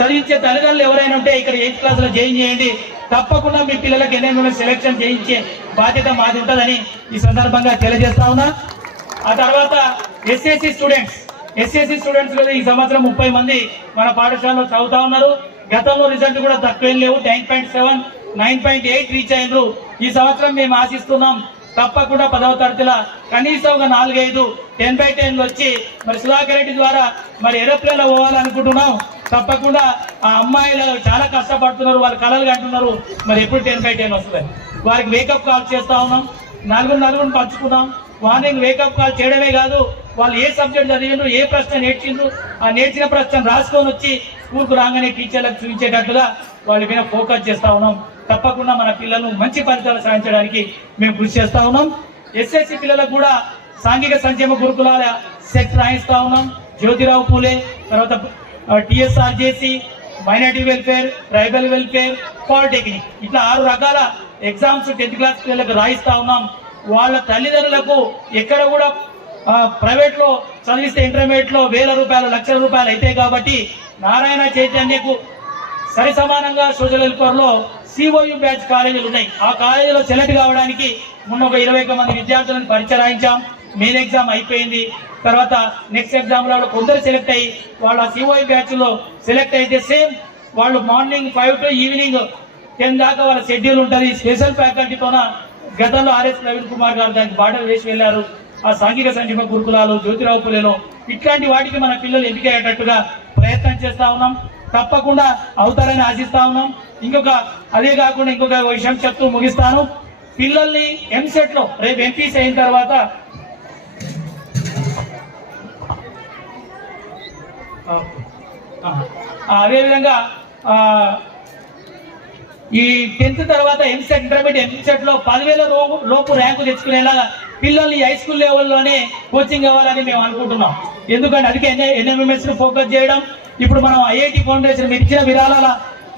చదివించే తల్లిదండ్రులు ఎవరైనా ఉంటే ఇక్కడ 8th క్లాస్ లో జాయిన్ చేయండి. తప్పకుండా మీ పిల్లలకు ఎన్ఐఎంలో సెలెక్షన్ చేయించే బాధ్యత మాది ఉంటుందని ఈ సందర్భంగా తెలియజేస్తా ఉన్నా. ఆ తర్వాత ఎస్ఎస్సి స్టూడెంట్స్ కూడా ఈ సంవత్సరం 30 మంది మన పాఠశాలలో చదువుతా ఉన్నారు. గతంలో రిజల్ట్ కూడా తక్కువేం లేవు, 9.7, 9.8 రీచ్ అయినరు. ఈ సంవత్సరం మేము ఆశిస్తున్నాం తప్పకుండా 10వ తరగతిలో కనీసం ఒక 4-5 10/10 వచ్చి మరి సుధాకర్ రెడ్డి ద్వారా మరి ఏరోప్లేన్లో పోవాలనుకుంటున్నాం. తప్పకుండా ఆ అమ్మాయిలు చాలా కష్టపడుతున్నారు, వాళ్ళు కలలు కంటున్నారు, మరి ఎప్పుడు 10/10 వస్తుంది. వారికి వేకప్ కాల్ చేస్తా ఉన్నాం, నలుగురు పంచుకున్నాం. మార్నింగ్ వేకప్ కాల్ చేయడమే కాదు, వాళ్ళు ఏ సబ్జెక్ట్ చదివిండ్రు, ఏ ప్రశ్న నేర్చిండ్రు, ఆ నేర్చిన ప్రశ్న రాసుకొని వచ్చి స్కూల్కు రాగానే టీచర్లకు చూపించేటట్లుగా వాళ్ళ మీద ఫోకస్ చేస్తా ఉన్నాం. తప్పకుండా మన పిల్లలను మంచి ఫలితాలు సాధించడానికి మేము కృషి చేస్తా ఉన్నాం. ఎస్ఎస్సి పిల్లలకు కూడా సాంఘిక సంక్షేమ గురుకులాల సెట్ రాయిస్తా ఉన్నాం. జ్యోతిరావు పూలే, తర్వాత TSRJC, minority welfare, tribal welfare, polytechnic, ఇట్లా 6 రకాల ఎగ్జామ్స్ 10th క్లాస్ పిల్లలకు రాయిస్తా ఉన్నాం. వాళ్ళ తల్లిదండ్రులకు ఎక్కడ కూడా ప్రైవేట్ లో చదివిస్తే ఇంటర్మీడియట్ లో 1000 రూపాయలు, 1,00,000 రూపాయలు అవుతాయి. కాబట్టి నారాయణ చైతన్యకు సరి సమానంగా సోషల్ వెల్ఫేర్ లో COU బ్యాచ్ కాలేజీలు ఉన్నాయి. ఆ కాలేజీలో సెలెక్ట్ కావడానికి మొన్న ఒక 21 మంది విద్యార్థులను పరీక్ష రాయించాం. మెయిన్ ఎగ్జామ్ అయిపోయింది. తర్వాత నెక్స్ట్ ఎగ్జామ్ లో కొందరు సెలెక్ట్ అయ్యి వాళ్ళ COU బ్యాచ్ లో సెలెక్ట్ అయితే సేమ్ వాళ్ళు మార్నింగ్ 5 to ఈవినింగ్ 10 దాకా వాళ్ళ షెడ్యూల్ ఉంటుంది. స్పెషల్ ఫ్యాకల్టీతోన గతంలో RS ప్రవీణ్ కుమార్ గారు దానికి బాటలు వేసి వెళ్లారు. ఆ సాంఘిక సంక్షేమ గురుకులాలు, జ్యోతిరావు పులేలో ఇట్లాంటి వాటికి మన పిల్లలు ఎంపికయ్యేటట్టుగా ప్రయత్నం చేస్తా ఉన్నాం. తప్పకుండా అవుతారని ఆశిస్తా ఉన్నాం. అదే కాకుండా ఇంకొక విషయం చెప్తూ ముగిస్తాను. పిల్లల్ని ఎంసెట్ లో రేపు ఎంపీసీ అయిన తర్వాత అదేవిధంగా ఈ 10th తర్వాత ఎంసెట్, ఇంటర్మీడియట్ ఎంసెట్ లో 10,000 లోపు ర్యాంకు తెచ్చుకునేలాగా పిల్లల్ని హై స్కూల్ లెవెల్లోనే కోచింగ్ ఇవ్వాలని మేము అనుకుంటున్నాం. ఎందుకంటే అందుకే NMMS ను ఫోకస్ చేయడం. ఇప్పుడు మనం IIT ఫౌండేషన్ మీరు ఇచ్చిన విరాళాల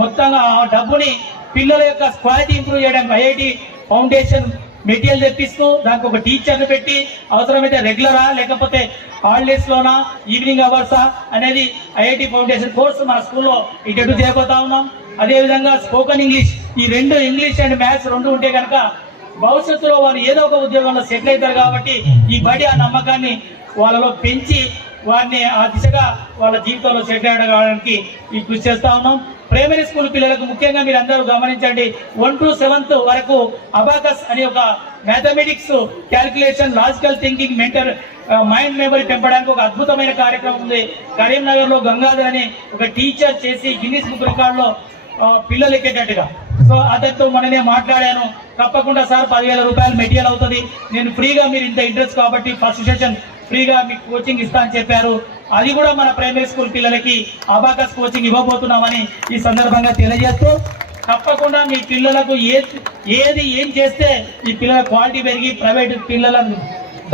మొత్తంగా ఆ డబ్బుని పిల్లల యొక్క క్వాలిటీ ఇంప్రూవ్ చేయడానికి IIT ఫౌండేషన్ మెటీరియల్ తెప్పిస్తూ దానికి ఒక టీచర్ని పెట్టి అవసరమైతే రెగ్యులరా లేకపోతే హాలిడేస్ లోనా ఈవినింగ్ అవర్సా అనేది IIT ఫౌండేషన్ కోర్సు మన స్కూల్లో ఇంట్రడ్యూస్ చేయబోతా ఉన్నాం. అదేవిధంగా స్పోకెన్ ఇంగ్లీష్, ఈ 2 ఇంగ్లీష్ అండ్ మ్యాథ్స్ 2 ఉంటే కనుక భవిష్యత్తులో వాళ్ళు ఏదో ఒక ఉద్యోగంలో సెటిల్ అవుతారు. కాబట్టి ఈ బడి ఆ నమ్మకాన్ని వాళ్ళలో పెంచి వారిని ఆ దిశగా వాళ్ళ జీవితంలో సెటిల్ అవ్వడానికి ఈ కృషి చేస్తా ఉన్నాం. ప్రైమరీ స్కూల్ పిల్లలకు ముఖ్యంగా మీరు అందరూ గమనించండి, 1 to 7th వరకు అబాకస్ అనే ఒక mathematics, calculation, logical thinking, mind memory పెంపడానికి ఒక అద్భుతమైన కార్యక్రమం ఉంది. కరీంనగర్ లో గంగాధర్ అని ఒక టీచర్ చేసి గిన్నిస్ బుక్ రికార్డ్ లో పిల్లలు ఎక్కేటట్టుగా. సో అతనితో మొన్ననే మాట్లాడాను. తప్పకుండా సార్ 10,000 రూపాయలు మెటీరియల్ అవుతుంది, నేను ఫ్రీగా, మీరు ఇంత ఇంట్రెస్ట్ కాబట్టి ఫస్ట్ సెషన్ ఫ్రీగా మీకు కోచింగ్ ఇస్తా అని చెప్పారు. అది కూడా మన ప్రైమరీ స్కూల్ పిల్లలకి అబాకస్ కోచింగ్ ఇవ్వబోతున్నామని ఈ సందర్భంగా తెలియజేస్తూ, తప్పకుండా మీ పిల్లలకు ఏం చేస్తే ఈ పిల్లల క్వాలిటీ పెరిగి ప్రైవేట్ పిల్లలను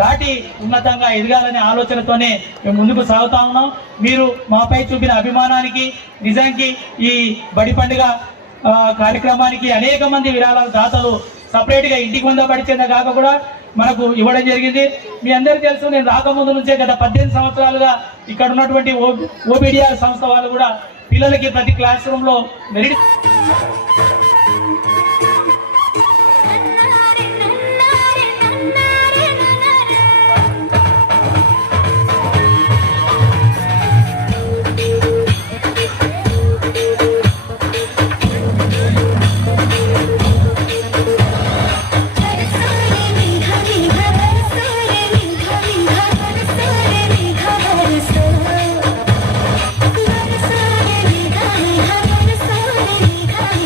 దాటి ఉన్నతంగా ఎదగాలనే ఆలోచనతోనే మేము ముందుకు సాగుతా ఉన్నాం. మీరు మాపై చూపిన అభిమానానికి, నిజానికి ఈ బడి పండుగ కార్యక్రమానికి అనేక మంది విరాళాల దాతలు సపరేట్ గా ఇంటికి వంద బడి చెంద కాక కూడా మనకు ఇవ్వడం జరిగింది. మీ అందరికీ తెలుసు, నేను రాకముందు నుంచే గత 18 సంవత్సరాలుగా ఇక్కడ ఉన్నటువంటి OBDR సంస్థ వాళ్ళు కూడా పిల్లలకి ప్రతి క్లాస్ రూమ్ లో మెరిట్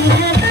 Thank you.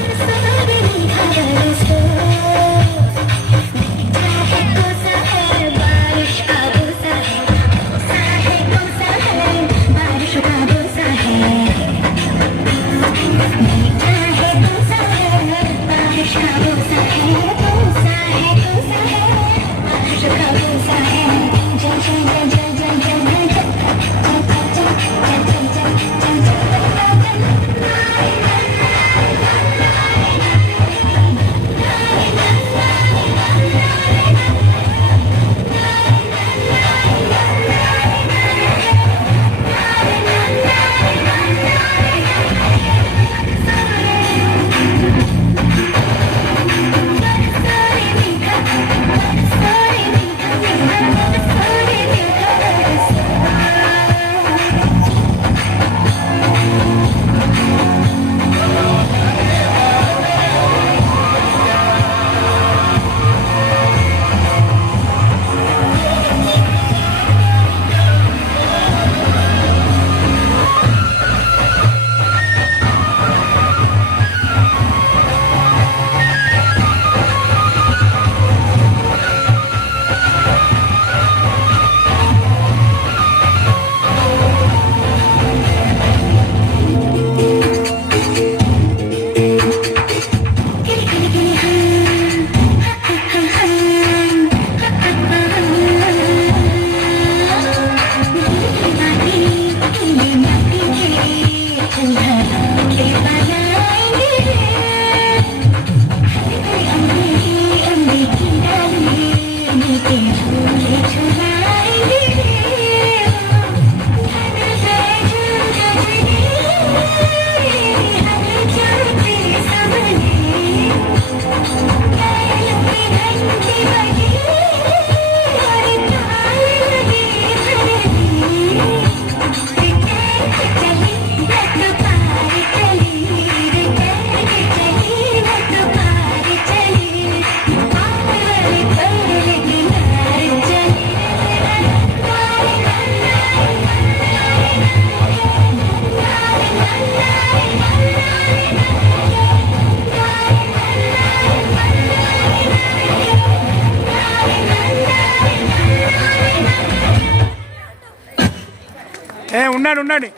ఉండండి